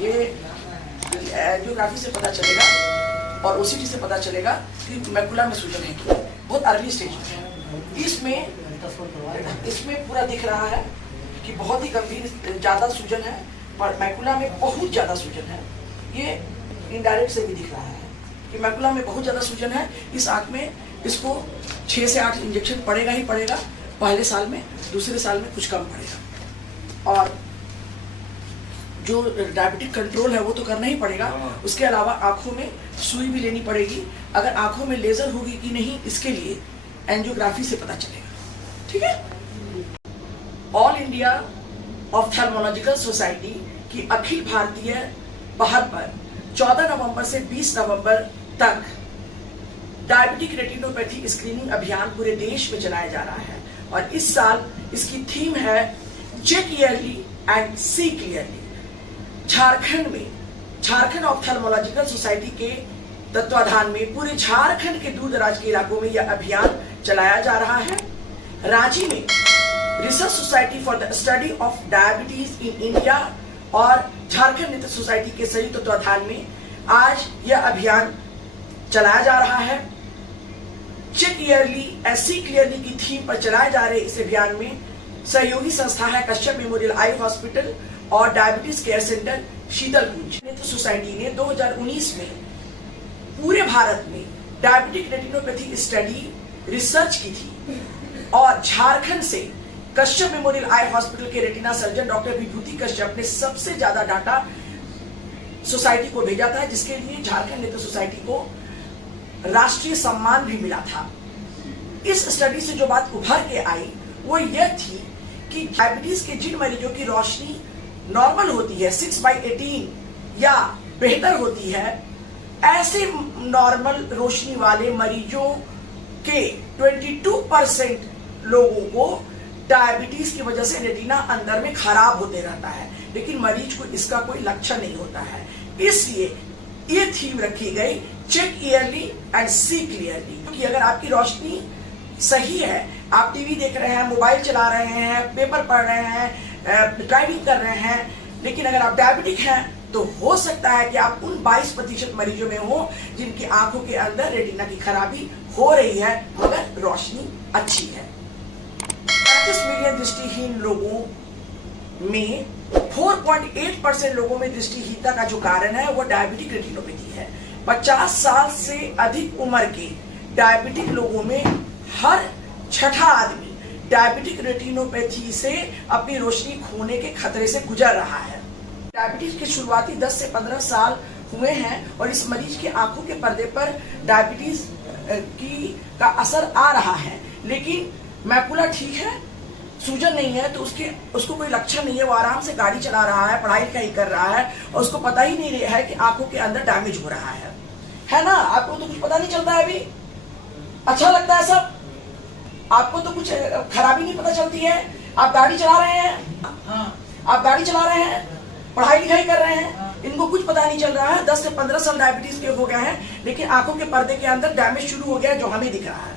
ये एंजियोग्राफी से पता चलेगा और ओसीटी से पता चलेगा कि मैकुला में सूजन है कि बहुत अर्ली स्टेज में है। इसमें पूरा दिख रहा है कि बहुत ही गंभीर ज़्यादा सूजन है और मैकुला में बहुत ज़्यादा सूजन है। ये इनडायरेक्ट से भी दिख रहा है कि मैकुला में बहुत ज़्यादा सूजन है। इस आँख में इसको 6 से 8 इंजेक्शन पड़ेगा ही पड़ेगा पहले साल में, दूसरे साल में कुछ कम पड़ेगा। और जो डायबिटिक कंट्रोल है वो तो करना ही पड़ेगा। उसके अलावा आँखों में सुई भी लेनी पड़ेगी। अगर आँखों में लेज़र होगी कि नहीं इसके लिए एंजियोग्राफी से पता चलेगा। ठीक है। ऑल इंडिया ऑप्थेल्मोलॉजिकल सोसाइटी की अखिल भारतीय पहल पर 14 नवंबर से 20 नवंबर तक डायबिटिक रेटिनोपैथी स्क्रीनिंग अभियान पूरे देश में चलाया जा रहा है और इस साल इसकी थीम है check early and see clearly. Jharkhand ophthalmological society के तत्वाधान में पूरे झारखंड के दूर दराज के इलाकों में यह अभियान चलाया जा रहा है। रांची में research society for the study of diabetes in India और झारखंड नेत्र सोसाइटी के संयुक्त तत्वाधान में आज यह अभियान चलाया जा रहा है। Check early and see clearly की थीम पर चलाए जा रहे इस अभियान में सहयोगी संस्था है कश्यप मेमोरियल आई हॉस्पिटल और डायबिटीज केयर सेंटर शीतलकुंज। नेत्र सोसाइटी ने 2019 में पूरे भारत में डायबिटिक रेटिनोपैथी स्टडी रिसर्च की थी और झारखंड से कश्यप मेमोरियल आई हॉस्पिटल के रेटिना सर्जन डॉक्टर विभूति कश्यप ने सबसे ज्यादा डाटा सोसाइटी को भेजा था, जिसके लिए झारखंड नेत्र सोसाइटी को राष्ट्रीय सम्मान भी मिला था। इस स्टडी से जो बात उभर के आई वो यह थी कि डायबिटीज के जिन मरीजों की रोशनी नॉर्मल होती है 6/18 या बेहतर होती है, ऐसे नॉर्मल रोशनी वाले मरीजों के 22% लोगों को डायबिटीज की वजह से रेटिना अंदर में खराब होते रहता है, लेकिन मरीज को इसका कोई लक्षण नहीं होता है। इसलिए ये थीम रखी गई check early and see clearly. क्योंकि अगर आपकी रोशनी सही है, आप टीवी देख रहे हैं, मोबाइल चला रहे हैं, पेपर पढ़ रहे हैं, ड्राइविंग कर रहे हैं, लेकिन अगर आप डायबिटिक हैं तो हो सकता है कि आप उन 22% मरीजों में हो जिनकी आंखों के अंदर रेटिना की खराबी हो रही है मगर रोशनी अच्छी है। 35 मिलियन दृष्टिहीन लोगों में 4.8% लोगों में दृष्टिहीनता का जो कारण है वो डायबिटिक रेटिनोपैथी है। 50 साल से अधिक उम्र के डायबिटिक लोगों में हर छठा आदमी डायबिटिक रेटिनोपैथी से अपनी रोशनी खोने के खतरे से गुजर रहा है। डायबिटीज के शुरुआती 10 से 15 साल हुए हैं और इस मरीज की आंखों के पर्दे पर डायबिटीज का असर आ रहा है, लेकिन मैकुला ठीक है, सूजन नहीं है, तो उसको कोई लक्षण नहीं है। वो आराम से गाड़ी चला रहा है, पढ़ाई लिखाई कर रहा है और उसको पता ही नहीं है कि आंखों के अंदर डैमेज हो रहा है ना। आपको तो कुछ पता नहीं चलता है, अभी अच्छा लगता है सब, आपको तो कुछ खराबी नहीं पता चलती है। आप गाड़ी चला रहे हैं, आप गाड़ी चला रहे हैं, पढ़ाई लिखाई कर रहे हैं, इनको कुछ पता नहीं चल रहा है। 10 से 15 साल डायबिटीज के हो गए हैं, लेकिन आंखों के पर्दे के अंदर डैमेज शुरू हो गया है जो हमें दिख रहा है।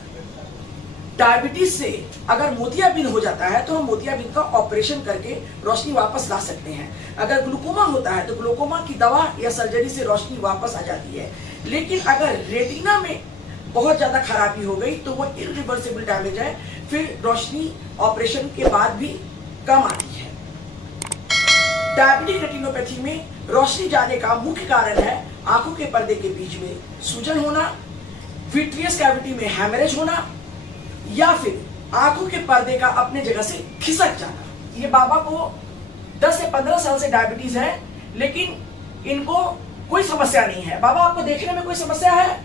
डायबिटीज से अगर मोतियाबिंद हो जाता है तो हम मोतियाबिंद का ऑपरेशन करके रोशनी वापस ला सकते हैं। अगर ग्लूकोमा होता है तो ग्लूकोमा की दवा या सर्जरी से रोशनी वापस आ जाती है। लेकिन अगर रेटिना में बहुत ज्यादा खराबी हो गई तो वो इरिवर्सिबल डैमेज है, फिर रोशनी ऑपरेशन के बाद भी कम आती है। डायबिटिक रेटिनोपैथी में रोशनी जाने का मुख्य कारण है आंखों के पर्दे के बीच में सूजन होना, विट्रियस कैविटी में हैमरेज होना या फिर आंखों के पर्दे का अपने जगह से खिसक जाना। ये बाबा को 10 से 15 साल से डायबिटीज है, लेकिन इनको कोई समस्या नहीं है। बाबा आपको देखने में कोई समस्या है?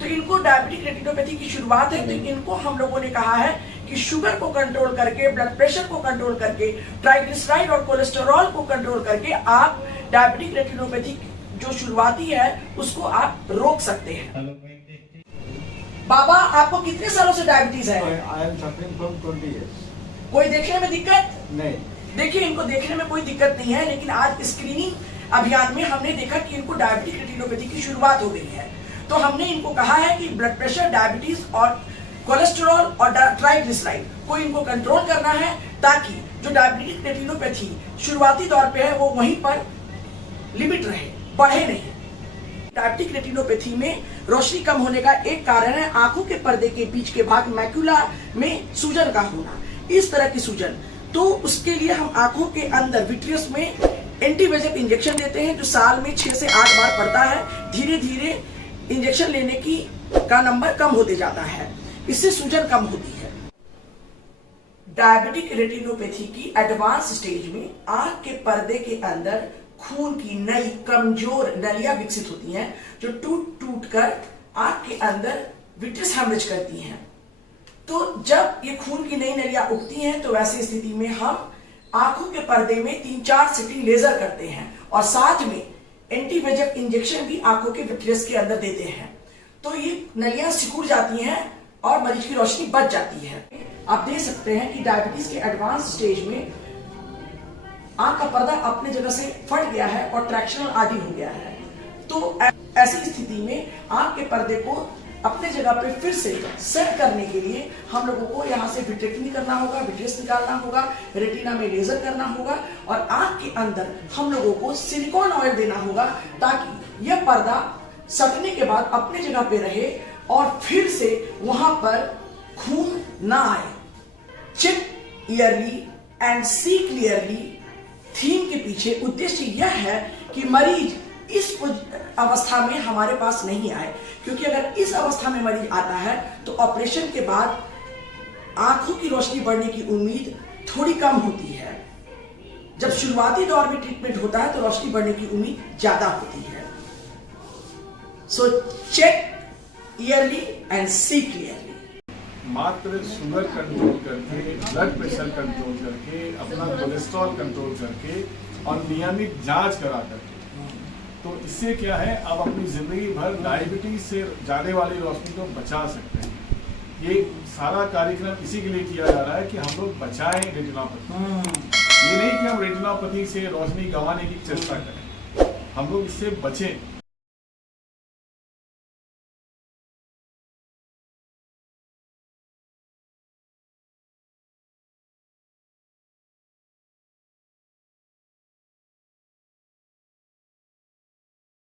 तो इनको डायबिटिक रेटिनोपैथी की शुरुआत है, तो इनको हम लोगों ने कहा है कि शुगर को कंट्रोल करके, ब्लड प्रेशर को कंट्रोल करके, ट्राइग्लिसराइड और कोलेस्टेरॉल को कंट्रोल करके आप डायबिटिक रेटिनोपैथी जो शुरुआती है उसको आप रोक सकते हैं। बाबा आपको कितने सालों से डायबिटीज है? I am suffering from 20 years. कोई देखने में दिक्कत नहीं। देखिए, इनको देखने में कोई दिक्कत नहीं है, लेकिन आज स्क्रीनिंग अभियान में हमने देखा कि इनको डायबिटिक रेटिनोपैथी की शुरुआत हो गई है। तो हमने इनको कहा है कि ब्लड प्रेशर, डायबिटीज और कोलेस्टेरॉल और ट्राइग्लिसराइड को इनको कंट्रोल करना है, ताकि जो डायबिटिक रेटिनोपैथी शुरुआती दौर पे है वो वहीं पर लिमिट रहे, बढ़े नहीं। डायबिटिक रेटिनोपैथी में रोशनी कम होने का एक कारण है आंखों के पर्दे के बीच के भाग मैक्यूला में सूजन का होना। इस तरह की सूजन, तो उसके लिए हम आंखों के अंदर विट्रियस में एंटी-VEGF इंजेक्शन देते हैं जो साल में 6 से 8 बार पड़ता है। धीरे धीरे इंजेक्शन लेने की का नंबर कम होते जाता है, इससे सूजन कम होती है। डायबिटिक रेटिनोपैथी की एडवांस स्टेज में आंख के पर्दे के अंदर खून की नई कमजोर नलियां विकसित होती हैं जो टूट टूट कर आंख के अंदर विट्रियस हेमरेज करती हैं। तो जब ये खून की नई नलियां उगती हैं तो वैसी स्थिति में हम आंखों के पर्दे में 3-4 सिटिंग लेजर करते हैं और साथ में एंटी-VEGF इंजेक्शन भी आंखों के विट्रियस के अंदर देते हैं। तो ये नलियां सिकुड़ जाती हैं और मरीज की रोशनी बच जाती है। आप देख सकते हैं कि डायबिटीज के एडवांस स्टेज में आंख का पर्दा अपने जगह से फट गया है और ट्रैक्शनल आदि हो गया है। तो ऐसी स्थिति में आंख के पर्दे को अपने जगह पे फिर से सेट करने के लिए हम लोगों को यहाँ से विट्रेक्टमी करना होगा, विट्रियस निकालना होगा, रेटिना में लेजर करना होगा और आंख के अंदर हम लोगों को सिलिकॉन ऑयल देना होगा ताकि यह पर्दा सटने के बाद अपने जगह पे रहे और फिर से वहां पर खून ना आए। Check early and see clearly theme के पीछे उद्देश्य यह है कि मरीज इस अवस्था में हमारे पास नहीं आए, क्योंकि अगर इस अवस्था में मरीज आता है तो ऑपरेशन के बाद आंखों की रोशनी बढ़ने की उम्मीद थोड़ी कम होती है। जब शुरुआती दौर में ट्रीटमेंट होता है तो रोशनी बढ़ने की उम्मीद ज्यादा होती है। So check early and see clearly. मात्र शुगर कंट्रोल करके, ब्लड प्रेशर कंट्रोल करके, अपना कोलेस्ट्रॉल कंट्रोल करके और नियमित जांच करा करके, तो इससे क्या है, आप अपनी जिंदगी भर डायबिटीज से जाने वाली रोशनी को बचा सकते हैं। ये सारा कार्यक्रम इसी के लिए किया जा रहा है कि हम लोग बचाएं रेटिनोपैथी। ये नहीं कि हम रेटिनोपैथी से रोशनी गंवाने की चेष्टा करें, हम लोग इससे बचें।